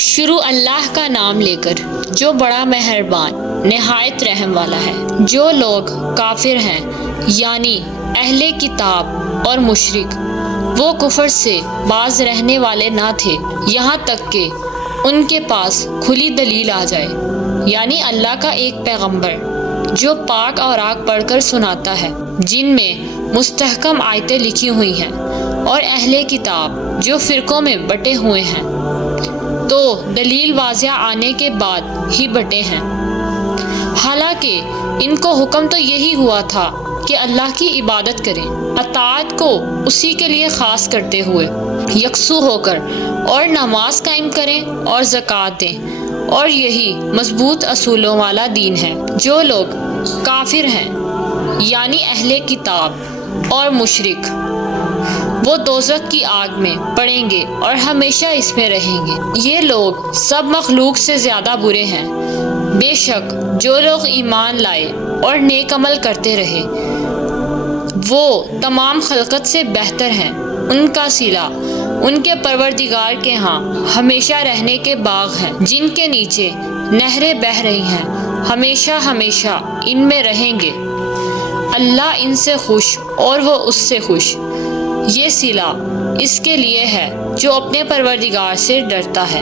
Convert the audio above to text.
شروع اللہ کا نام لے کر جو بڑا مہربان نہایت رحم والا ہے۔ جو لوگ کافر ہیں یعنی اہل کتاب اور مشرک، وہ کفر سے باز رہنے والے نہ تھے یہاں تک کہ ان کے پاس کھلی دلیل آ جائے، یعنی اللہ کا ایک پیغمبر جو پاک اوراق پڑھ کر سناتا ہے جن میں مستحکم آیتیں لکھی ہوئی ہیں، اور اہل کتاب جو فرقوں میں بٹے ہوئے ہیں تو دلیل واضح آنے کے بعد ہی بٹے ہیں۔ حالانکہ ان کو حکم تو یہی ہوا تھا کہ اللہ کی عبادت کریں، اطاعت کو اسی کے لیے خاص کرتے ہوئے یکسو ہو کر، اور نماز قائم کریں اور زکوٰۃ دیں، اور یہی مضبوط اصولوں والا دین ہے۔ جو لوگ کافر ہیں یعنی اہل کتاب اور مشرک، وہ دوزخ کی آگ میں پڑیں گے اور ہمیشہ اس میں رہیں گے۔ یہ لوگ سب مخلوق سے زیادہ برے ہیں۔ بے شک جو لوگ ایمان لائے اور نیک عمل کرتے رہے، وہ تمام خلقت سے بہتر ہیں۔ ان کا صلہ ان کے پروردگار کے ہاں ہمیشہ رہنے کے باغ ہیں جن کے نیچے نہریں بہہ رہی ہیں، ہمیشہ ہمیشہ ان میں رہیں گے۔ اللہ ان سے خوش اور وہ اس سے خوش۔ یہ صلہ اس کے لیے ہے جو اپنے پروردگار سے ڈرتا ہے۔